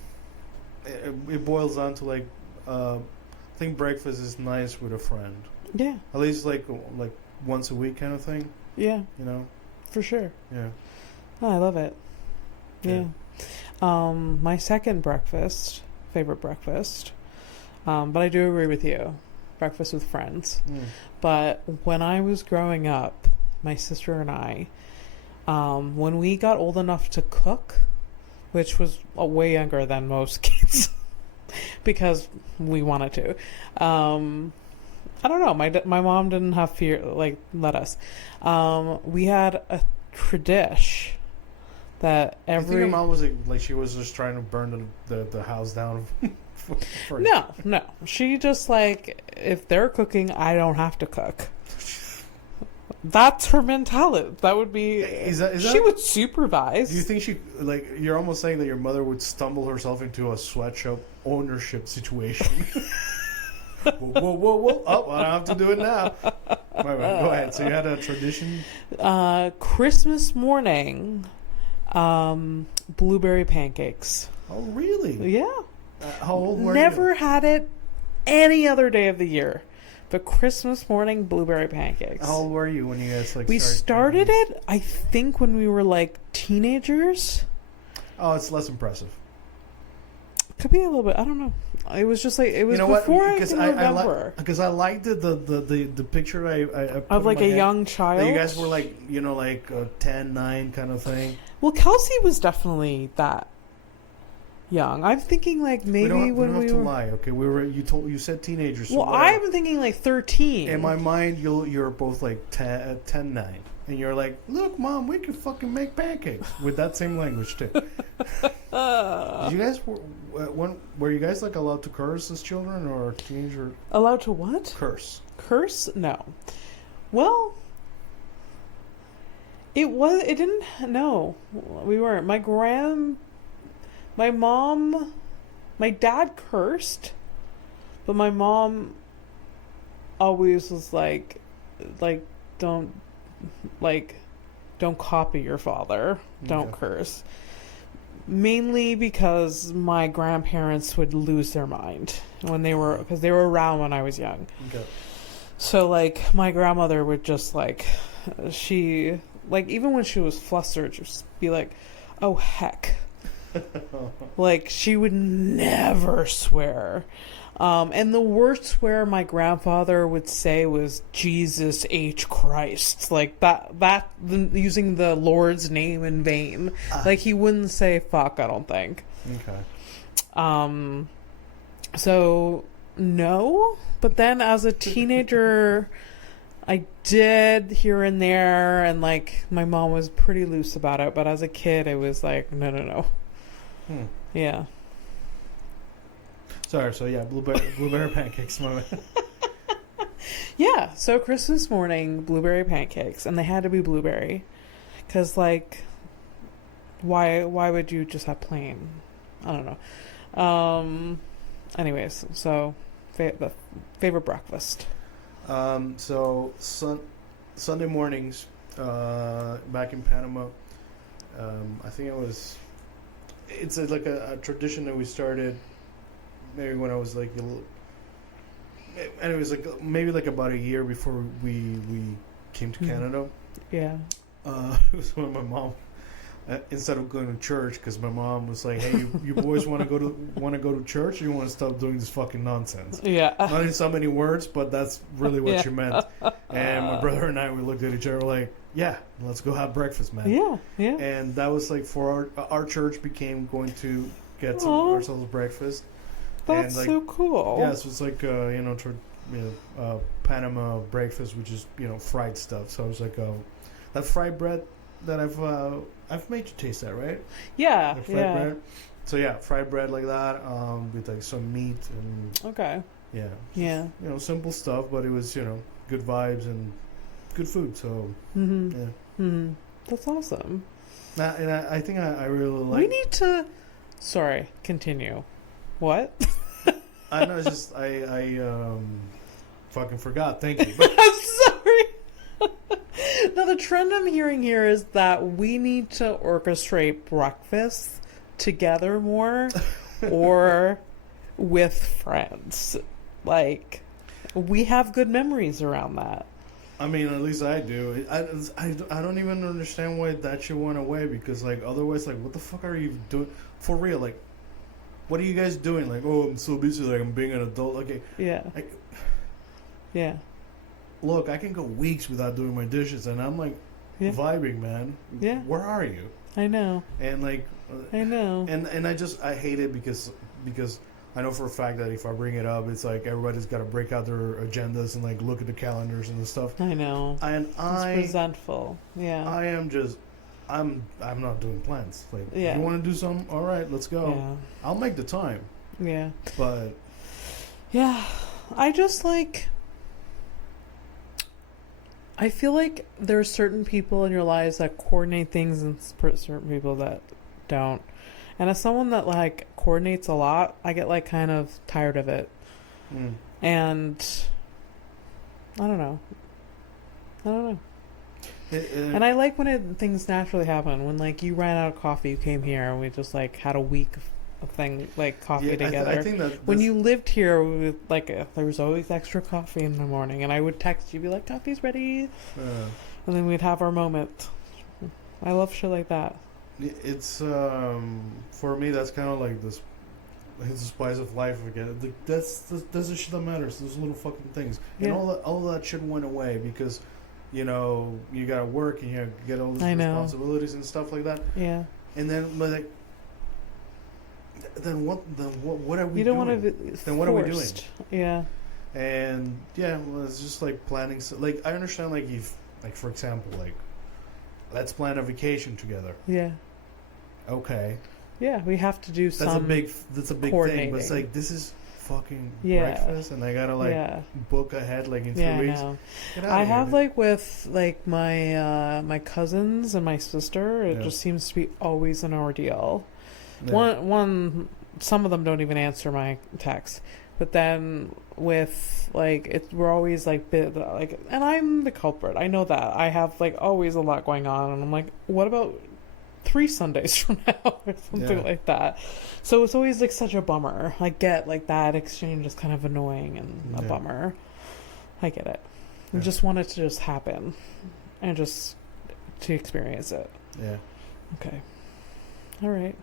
it boils down to like, I think breakfast is nice with a friend. Yeah. At least like once a week kind of thing. Yeah. You know. For sure. Yeah. Oh, I love it. Yeah. My second favorite breakfast, but I do agree with you, breakfast with friends. But when I was growing up, my sister and I, when we got old enough to cook, which was way younger than most kids, because we wanted to, I don't know, my mom didn't have fear, like, let us. We had a tradition that I think your mom was like she was just trying to burn the house down. No. She just like, if they're cooking, I don't have to cook. That's her mentality. That would be. Is that she would supervise. Do you think she like? You're almost saying that your mother would stumble herself into a sweatshop ownership situation. Whoa! Oh, I don't have to do it now. Wait, go ahead. So you had a tradition. Christmas morning. Blueberry pancakes. Oh, really? Yeah. How old were you? Never had it any other day of the year, but Christmas morning blueberry pancakes. How old were you when you guys like? We started it, I think, when we were like teenagers. Oh, it's less impressive. Could be a little bit. I don't know. It was just like it was before I can remember. Because I liked the picture I put of like a young child. That you guys were like 10, 9 kind of thing. Well, Kelsey was definitely that young. I'm thinking like maybe we when don't we have were. To lie, okay? You said teenagers. So well, I'm thinking like 13. In my mind, you're both like 10, 9. And you're like, look, Mom, we can fucking make pancakes with that same language too. Did you guys were you guys like allowed to curse as children or teenager? Allowed to what? Curse. Curse? No. Well, it didn't. No, we weren't. My dad cursed, but my mom always was like, don't copy your father. Don't curse. Mainly because my grandparents would lose their mind because they were around when I was young. Okay. So like my grandmother would just like, she like even when she was flustered, just be like, "Oh heck." Like she would never swear. And the worst swear my grandfather would say was Jesus H. Christ. Like that using the Lord's name in vain. Like he wouldn't say fuck, I don't think. Okay. So no, but then as a teenager I did here and there, and like my mom was pretty loose about it, but as a kid it was like no. Yeah. Sorry, so yeah, blueberry pancakes. Yeah, so Christmas morning, blueberry pancakes, and they had to be blueberry, because like, why would you just have plain? I don't know. Anyways, so the favorite breakfast. So Sunday mornings, back in Panama, I think it's like a tradition that we started maybe when I was like and it was like maybe like about a year before we came to Canada. Yeah. It was when my mom, instead of going to church, because my mom was like, "Hey, you boys want to go to church, or you want to stop doing this fucking nonsense?" Yeah. Not in so many words, but that's really what she meant. And my brother and I, we looked at each other like, "Yeah, let's go have breakfast, man." Yeah. Yeah. And that was like for our church became going to get ourselves breakfast. That's and like, so cool. Yeah, so it's like Panama breakfast, which is fried stuff. So I was like, that fried bread that I've made you taste that, right? Yeah. Like fried bread. So yeah, fried bread like that, with like some meat and Okay. yeah. Yeah. Simple stuff, but it was good vibes and good food. So That's awesome. And I think I really like. We need to. Sorry, continue. What? I know. It's just I fucking forgot. Thank you. I'm sorry. Now the trend I'm hearing here is that we need to orchestrate breakfast together more, or with friends. Like, we have good memories around that. I mean, at least I do. I don't even understand why that shit went away, because like otherwise, like, what the fuck are you doing for real? Like, what are you guys doing? Like, oh, I'm so busy. Like, I'm being an adult. Okay. Yeah. Yeah. Look, I can go weeks without doing my dishes, and I'm like vibing, man. Yeah. Where are you? I know. And like, I know. And I hate it because I know for a fact that if I bring it up, it's like everybody's got to break out their agendas and like look at the calendars and the stuff. I know. And it's resentful. Yeah. I am just. I'm not doing plans. Like, if you want to do something, all right, let's go. Yeah. I'll make the time. Yeah. But yeah, I just like. I feel like there are certain people in your lives that coordinate things and certain people that don't. And as someone that like coordinates a lot, I get like kind of tired of it. And I don't know. And I like when things naturally happen. When like you ran out of coffee, you came here, and we just like had a week of thing like coffee together. I think that when you lived here, we would, like there was always extra coffee in the morning, and I would text you, be like, "Coffee's ready," and then we'd have our moment. I love shit like that. It's for me, that's kind of like this. It's the spice of life again. That's the shit that matters. Those little fucking things, and all that shit went away because. You gotta work and you get all these responsibilities and stuff like that. Yeah. And then, like, what are we doing? You don't want to. Then what are we doing? Yeah. And it's just like planning. Like, I understand. Like, if, like, for example, like, let's plan a vacation together. Yeah. Okay. Yeah, we have to do some. That's a big thing. But it's like, this is fucking breakfast, and I gotta like book ahead like in 3 weeks. I have like with like my cousins and my sister, it just seems to be always an ordeal. Some of them don't even answer my texts, but then with like we're always like and I'm the culprit. I know that I have like always a lot going on, and I'm like, what about 3 Sundays from now or something like that. So it's always like such a bummer. I get like that exchange is kind of annoying and a bummer. I get it. I just want it to just happen and just to experience it. Yeah. Okay. All right.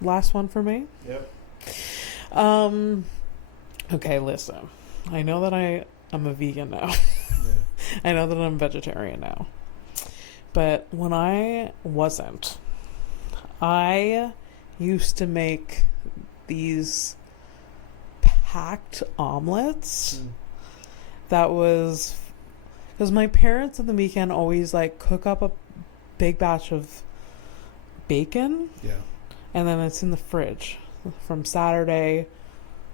Last one for me? Yep. Okay, listen. I know that I'm a vegan now. I know that I'm vegetarian now. But when I wasn't, I used to make these packed omelets. That was because my parents on the weekend always like cook up a big batch of bacon. Yeah. And then it's in the fridge from Saturday,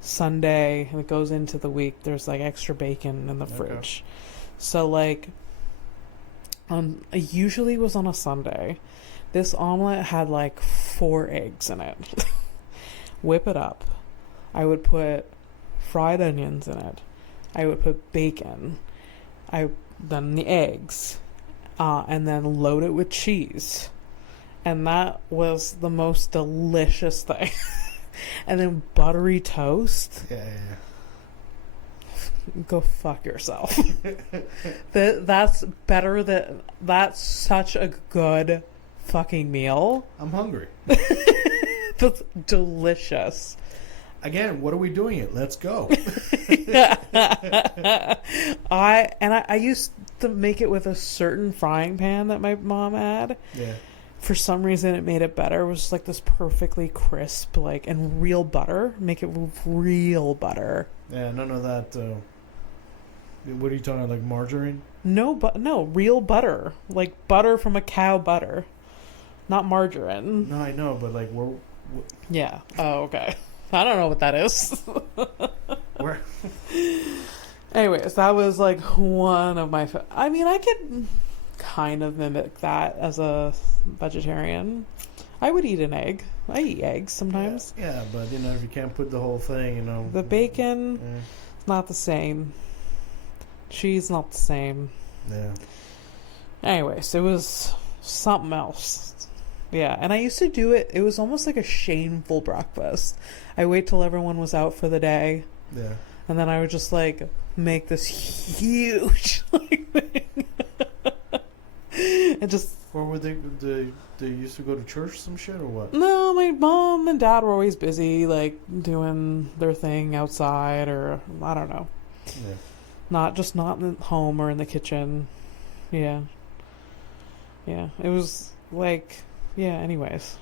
Sunday, and it goes into the week. There's like extra bacon in the fridge. So like I usually was on a Sunday. This omelet had like 4 eggs in it. Whip it up. I would put fried onions in it. I would put bacon. Then the eggs, and then load it with cheese. And that was the most delicious thing. And then buttery toast. Yeah. Go fuck yourself. That's better than... That's such a good fucking meal. I'm hungry. That's delicious. Again, what are we doing it? Let's go. I used to make it with a certain frying pan that my mom had. Yeah. For some reason, it made it better. It was just like this perfectly crisp, like, and real butter. Make it with real butter. Yeah, none of that. What are you talking about? Like margarine? No, real butter. Like butter from a cow butter. Not margarine. No, I know, but like, Yeah. Oh, okay. I don't know what that is. where? Anyways, that was like one of my... I mean, I could kind of mimic that as a vegetarian. I would eat an egg. I eat eggs sometimes. Yeah, but if you can't put the whole thing, The bacon, it's not the same. Cheese, not the same. Yeah. Anyways, it was something else. Yeah, and I used to do it. It was almost like a shameful breakfast. I wait till everyone was out for the day. Yeah. And then I would just like make this huge like thing. And just... Or were they used to go to church or some shit or what? No, my mom and dad were always busy like doing their thing outside, or I don't know. Yeah. Not in home or in the kitchen. Yeah. Yeah. It was like, yeah, anyways.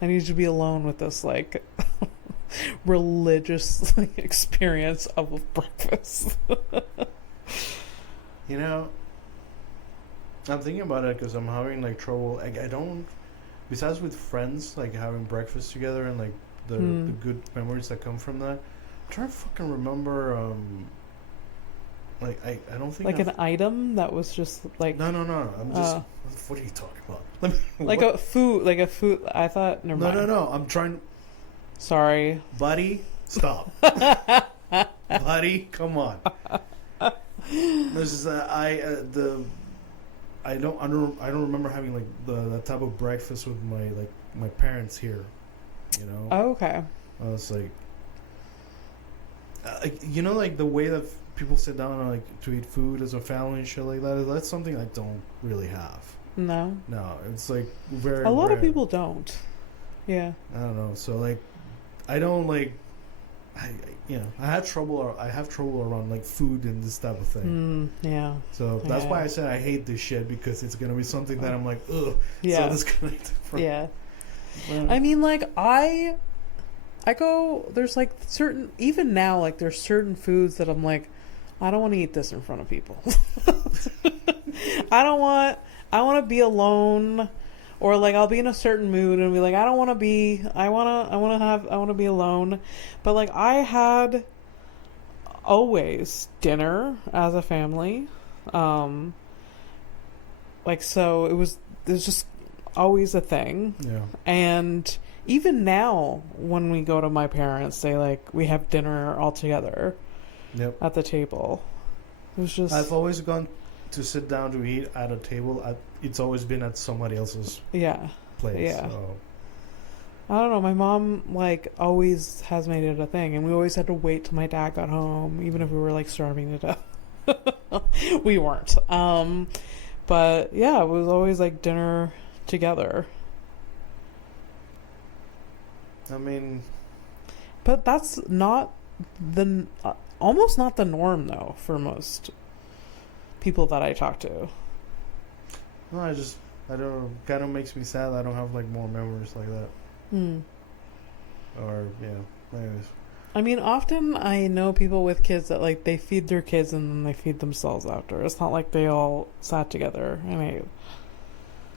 I needed to be alone with this like religious experience of breakfast. I'm thinking about it because I'm having like trouble. I don't, besides with friends, like having breakfast together and like the good memories that come from that. I'm trying to fucking remember. I don't think like an item that was just like... No. I'm just. What are you talking about? Like a food. I thought. Never mind. No. I'm trying. Sorry, buddy. Stop. Buddy, come on. This is I don't remember having like the type of breakfast with my parents here. Oh, okay. I was like, like the way that people sit down and like to eat food as a family and shit like that. That's something I don't really have. No, it's like very. A lot rare. of people don't. Yeah. I don't know. So like, I don't like. I have trouble around like food and this type of thing. Yeah. So that's why I said I hate this shit, because it's gonna be something that I'm like, ugh. Yeah. So disconnected from. Yeah. But, I mean, like I go. There's like certain, even now, like there's certain foods that I'm like, I don't want to eat this in front of people. I want to be alone. Or like I'll be in a certain mood and be like, I want to be alone. But like I had always dinner as a family. Like, so it was just always a thing. Yeah. And even now when we go to my parents, we have dinner all together. Yep. At the table. It was just... I've always gone to sit down to eat at a table. It's always been at somebody else's place. Yeah. So. I don't know. My mom always has made it a thing, and we always had to wait till my dad got home, even if we were starving to death. We weren't. But yeah, it was always dinner together. I mean, but that's not almost not the norm though for most people that I talk to. No, I don't. Kind of makes me sad. I don't have more memories like that. Or anyways. I mean, often I know people with kids that they feed their kids and then they feed themselves after. It's not like they all sat together and ate.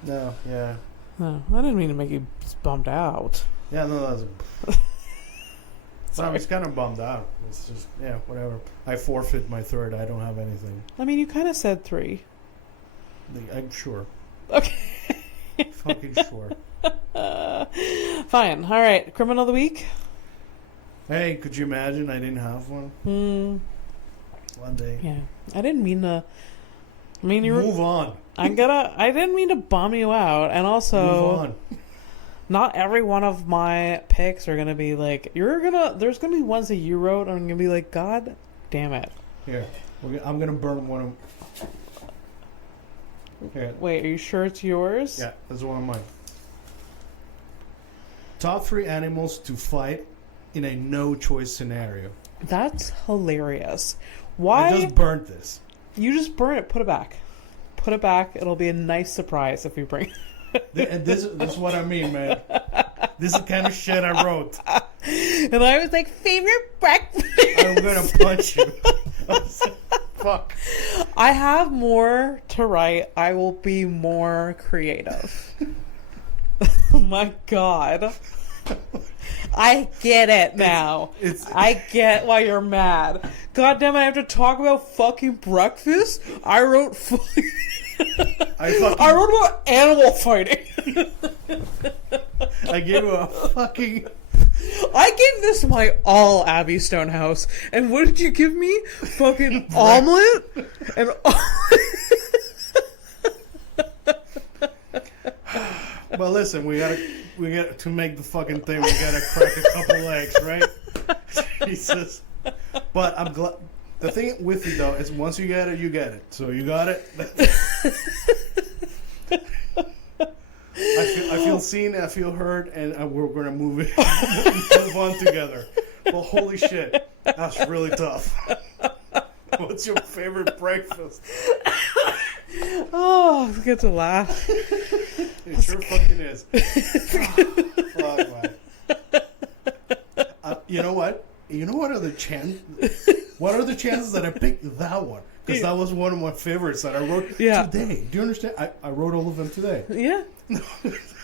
No, yeah. No, I didn't mean to make you bummed out. Yeah, no, that's. I was kind of bummed out. It's just whatever. I forfeit my third. I don't have anything. I mean, you kind of said 3. I'm sure. Okay. Fucking sure. Fine. All right. Criminal of the week? Hey, could you imagine I didn't have one? One day. Yeah. I didn't mean to. I mean, Move on. I didn't mean to bum you out, and also. Move on. Not every one of my picks are gonna be like there's gonna be ones that you wrote, and I'm gonna be like, God damn it. Here, I'm gonna burn one of. Here. Wait, are you sure it's yours? Yeah, that's one of mine. Top 3 animals to fight in a no-choice scenario. That's hilarious. Why? I just burnt this. You just burn it. Put it back. Put it back. It'll be a nice surprise if you bring. And this is what I mean, man. This is the kind of shit I wrote. And I was like, favorite breakfast. I'm gonna punch you. Fuck. I have more to write. I will be more creative. Oh my God. I get it now. I get why you're mad. God damn it, I have to talk about fucking breakfast? I wrote fucking... I wrote about animal fighting. I gave you a fucking... I gave this my all, Abby Stonehouse. And what did you give me? Fucking omelet? And Well, listen, we got to make the fucking thing. We gotta crack a couple eggs, right? Jesus. But I'm glad. The thing with you though is once you get it, you get it. So you got it. I feel seen, I feel heard, and we're gonna move on together. Well, holy shit, that's really tough. What's your favorite breakfast? oh, it's good to laugh. It sure fucking is. Fuck, man. You know what? What are the chances that I picked that one? Because that was one of my favorites that I wrote today. Do you understand? I wrote all of them today. Yeah.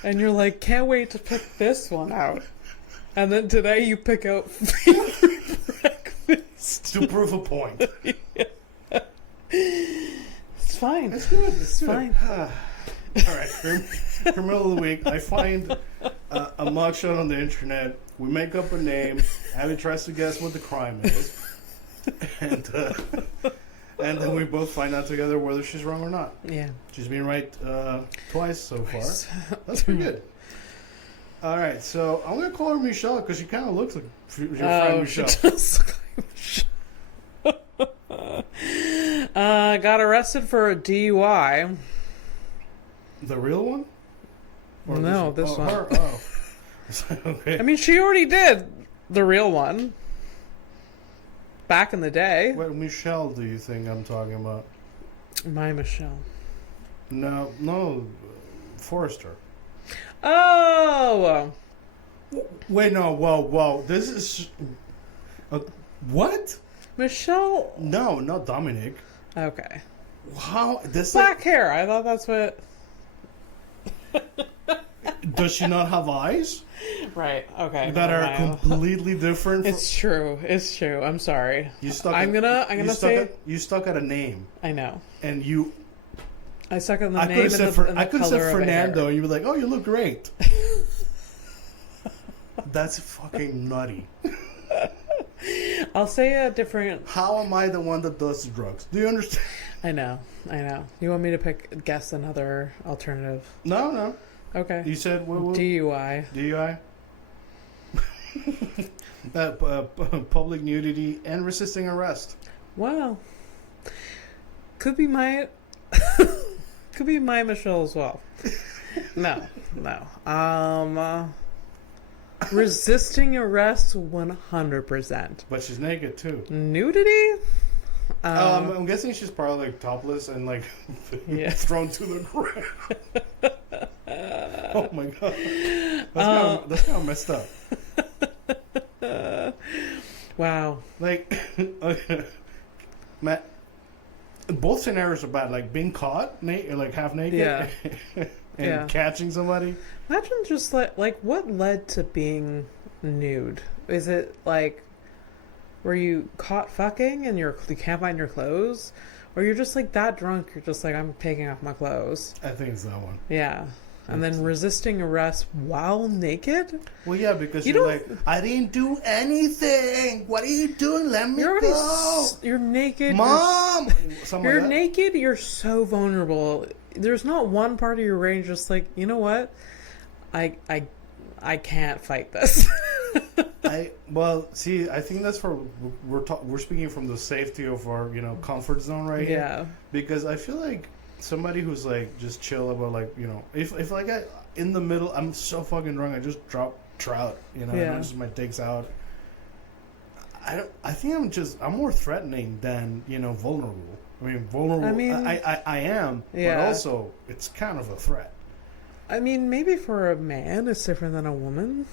And you're like, can't wait to pick this one out. And then today you pick out favorite breakfast. To prove a point. Yeah. It's fine. It's good. It's fine. All right. Criminal of the week. I find a mugshot on the internet. We make up a name. Abby tries to guess what the crime is. And then we both find out together whether she's wrong or not. Yeah. She's been right twice so far. That's pretty good. All right, so I'm going to call her Michelle because she kind of looks like your friend Michelle. She does look like Michelle. Got arrested for a DUI. The real one? Or no, this one. Her? Oh. Okay. I mean, she already did the real one. Back in the day. What Michelle do you think I'm talking about? My Michelle. No, Forrester. Oh! Wait, no, whoa. This is... what? Michelle? No, not Dominic. Okay. How? This Black hair. I thought that's what... Does she not have eyes? Right. Okay. That are completely different. It's true. It's true. I'm sorry. You stuck. I'm gonna say you stuck at a name. I know. And you. I stuck at the I name. I could have said Fernando. You'd be like, "Oh, you look great." That's fucking nutty. I'll say a different. How am I the one that does the drugs? Do you understand? I know. You want me to guess another alternative? No. Okay. You said what? DUI. DUI. Public nudity and resisting arrest. Wow. Could be my Michelle as well. No. Resisting arrest 100%. But she's naked too. Nudity? I'm guessing she's probably like topless and like thrown to the ground. Oh my god, that's kind of messed up. Wow. Like, Matt, both scenarios are bad. Like being caught, like half naked, and catching somebody. Imagine just like what led to being nude? Is it like were you caught fucking and you can't find your clothes, or you're just like that drunk? You're just like I'm taking off my clothes. I think it's that one. Yeah. And then resisting arrest while naked? Well, yeah, because You you're don't- like, I didn't do anything. What are you doing? Let me You're already go. you're naked. Mom! Something You're like that. naked. You're so vulnerable. There's not one part of your range just like, you know what? I can't fight this. See, I think that's for we're speaking from the safety of our comfort zone right here. Yeah. Because I feel like somebody who's like just chill about like if like in the middle I'm so fucking drunk I just drop trout and Yeah. I just my dick's out. I think I'm more threatening than vulnerable. I mean vulnerable. I mean, I am, yeah. but also it's kind of a threat. I mean, maybe for a man it's different than a woman.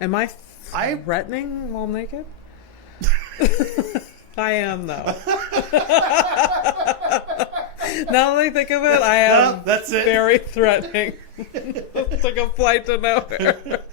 Am I threatening while naked? I am, though. Now that I think of it, I am That's it. very threatening. It's like a flight to nowhere.